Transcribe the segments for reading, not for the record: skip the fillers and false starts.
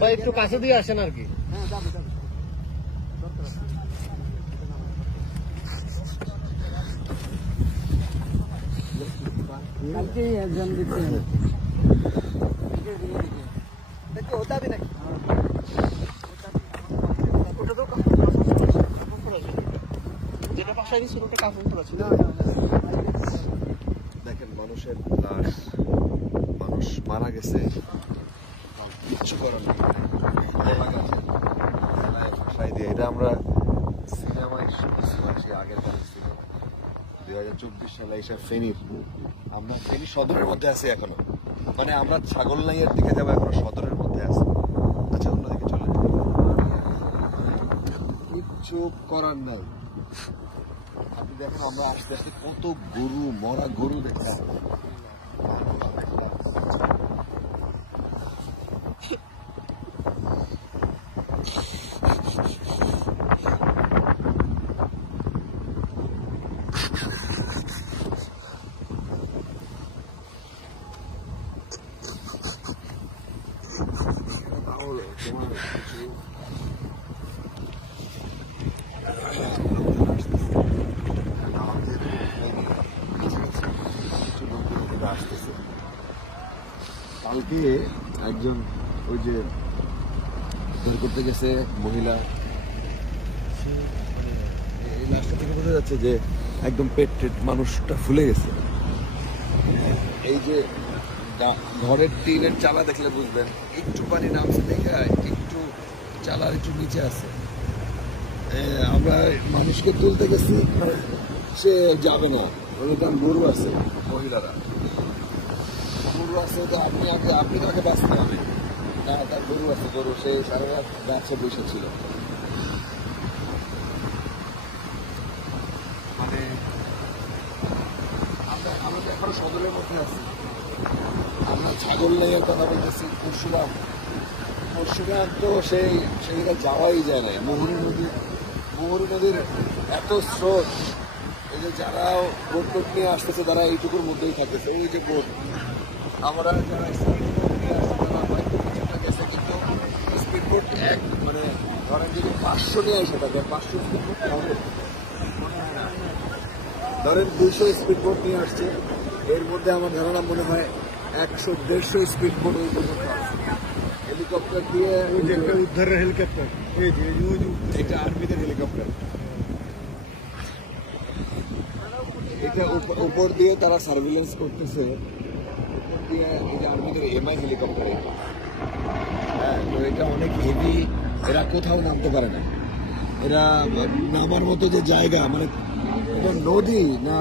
ভাই একটু কাছে দিয়ে আসেন আর কি। কালকেই এক্সাম দিতে होता भी नहीं যেটা বাসায় ছিল ওটা কাপড় পরা ছিল। দেখেন মানুষের লাশ, মানুষ মারা গেছে, কিচ্ছু করার নেই, ভাষায় দিয়ে। এটা আমরা সিনেমায় শুনেছি আগের কালে সিনেমা 2024 সালে এসে ফেনীর, আমরা ফেনী সদরের মধ্যে আছি এখনো, মানে আমরা ছাগলনাইয়ের দিকে যাবো, এখনো সদরের মধ্যে আছি। আচ্ছা অন্যদিকে চলে কিচ্ছু করার নাই। আপনি দেখেন আমরা আস্তে আস্তে কত গরু, মরা গরু দেখলাম। কালকে একজন ওই যে উদ্ধার করতে গেছে মহিলা, এই লাশটা থেকে বোঝা যাচ্ছে যে একদম পেট টেট মানুষটা ফুলে গেছে। এই যে ঘরের টিনের চালা দেখলে বুঝবেন, একটু পানি নামছে দেখে একটু চালার একটু নিচে আছে। আমরা মানুষকে তুলতে গেছি, সে যাবে না, ওইখানে গরু আছে, মহিলারা গরু আছে, তো আপনি তাকে বাঁচতে হবে না, তার গরু আছে, গরু সে সারা রাত গাছে বসে ছিল। মানে আমরা তো এখন সদরের মধ্যে আছি, আমরা ছাগল নিয়ে কথা বলতেছি। পরশুরাম তো সেইটা যাওয়াই যায় না। মুহুরী নদীর এত স্রোত, এই যে যারা বোট নিয়ে আসতেছে তারা এইটুকুর মধ্যেই থাকতেছে। ওই যে বোট, আমরা যারা নিয়ে আসছে তারা হয়তো কিছুটা গেছে, কিন্তু স্পিড বোট মানে ধরেন যদি 500 নিয়ে আসে থাকে, 500 স্পিড বোট হবে, ধরেন 200 স্পিড বোট নিয়ে আসছে, এর মধ্যে আমার ধারণা মনে হয় 100-150 স্পিড বোট ওই পর্যন্ত আছে। হেলিকপ্টার দিয়ে উদ্ধারের হেলিকপ্টার, এটা আর্মিদের হেলিকপ্টার, এটা উপর দিয়ে তারা সার্ভিলেন্স করতেছে, উপর দিয়ে এটা আর্মিদের এমআই হেলিকপ্টার। হ্যাঁ, তো এটা অনেক হেভি, এরা কোথাও নামতে পারে না। এরা নামার মতো যে জায়গা, মানে এটা নদী না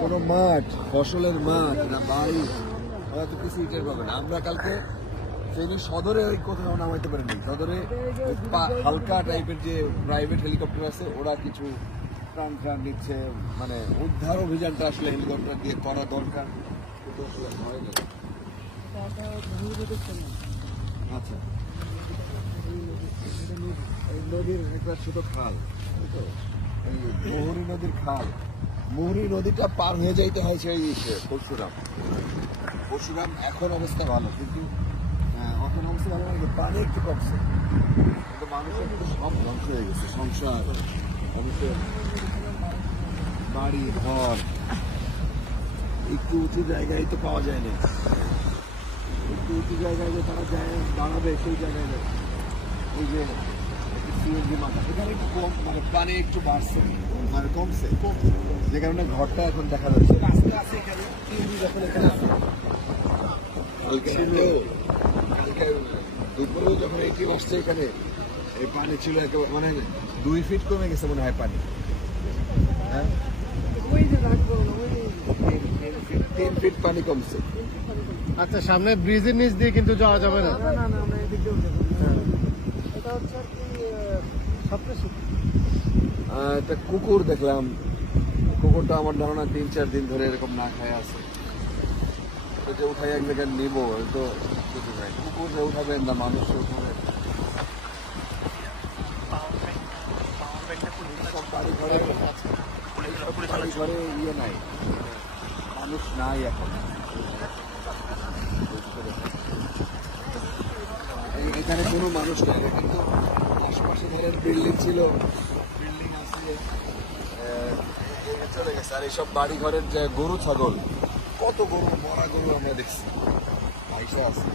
কোনো মাঠ, ফসলের মাঠ না বাড়ি, ওরা তো কিছু ইটের পাবে না। আমরা কালকে ফেনী সদরে কোথাও নামাইতে পারিনি। সদরে হালকা টাইপের যে প্রাইভেট হেলিকপ্টার আছে, ওরা কিছু প্রাণ নিচ্ছে, মানে উদ্ধার অভিযানটা আসলে হেলিকপ্টার দিয়ে করা দরকার। আচ্ছা, এই নদীর একটা ছোট খাল, মুহুরী নদীর খাল, মুহুরী নদীটা পার হয়ে যাইতে হয় সেই পরশুরাম। এখন অবস্থা ভালো, কিন্তু এখন অবস্থা ভালো লাগে, পানি একটু কমছে, কিন্তু মানুষের কিন্তু সব ধ্বংস হয়ে গেছে, সংসার, মানুষের বাড়ি ঘর। একটু উঁচু জায়গায় তো পাওয়া যায় না, একটু উঁচু জায়গায় যে তারা যায় দাঁড়াবে, সেই জায়গায় নেই। এই যে সিএনজি মাথা, এখানে একটু কম, মানে পানি একটু বাড়ছে, মানে কমছে, যে কারণে ঘরটা এখন দেখা যাচ্ছে। রাস্তা আছে এখানে, সিএনজি যখন এখানে আছে, দুপুরেও যখন এই টিম আসছে এখানে, এই পানি ছিল একেবারে, মানে 2 ফিট কমে গেছে মনে হয় পানি। হ্যাঁ, 3 ফিট পানি কমছে। আচ্ছা, সামনে ব্রিজের নিচ দিয়ে কিন্তু যাওয়া যাবে না। একটা কুকুর দেখলাম, কুকুরটা আমার ধারণা 3-4 দিন ধরে এরকম না খায় আছে, যে উঠাই এক জায়গায় নিবো, তো কুকুর উঠাবেন না, মানুষ উঠাবে। বাড়ি ঘরে ইয়ে নাই, মানুষ নাই এখন। এখানে কোনো মানুষ নেই, কিন্তু আশপাশে ধরেন বিল্ডিং ছিল, বিল্ডিং আছে, চলে গেছে। আর এইসব বাড়ি ঘরের যে গরু ছাগল, কত গরু, মরা গরু আমরা দেখছি ভাইসা আছে।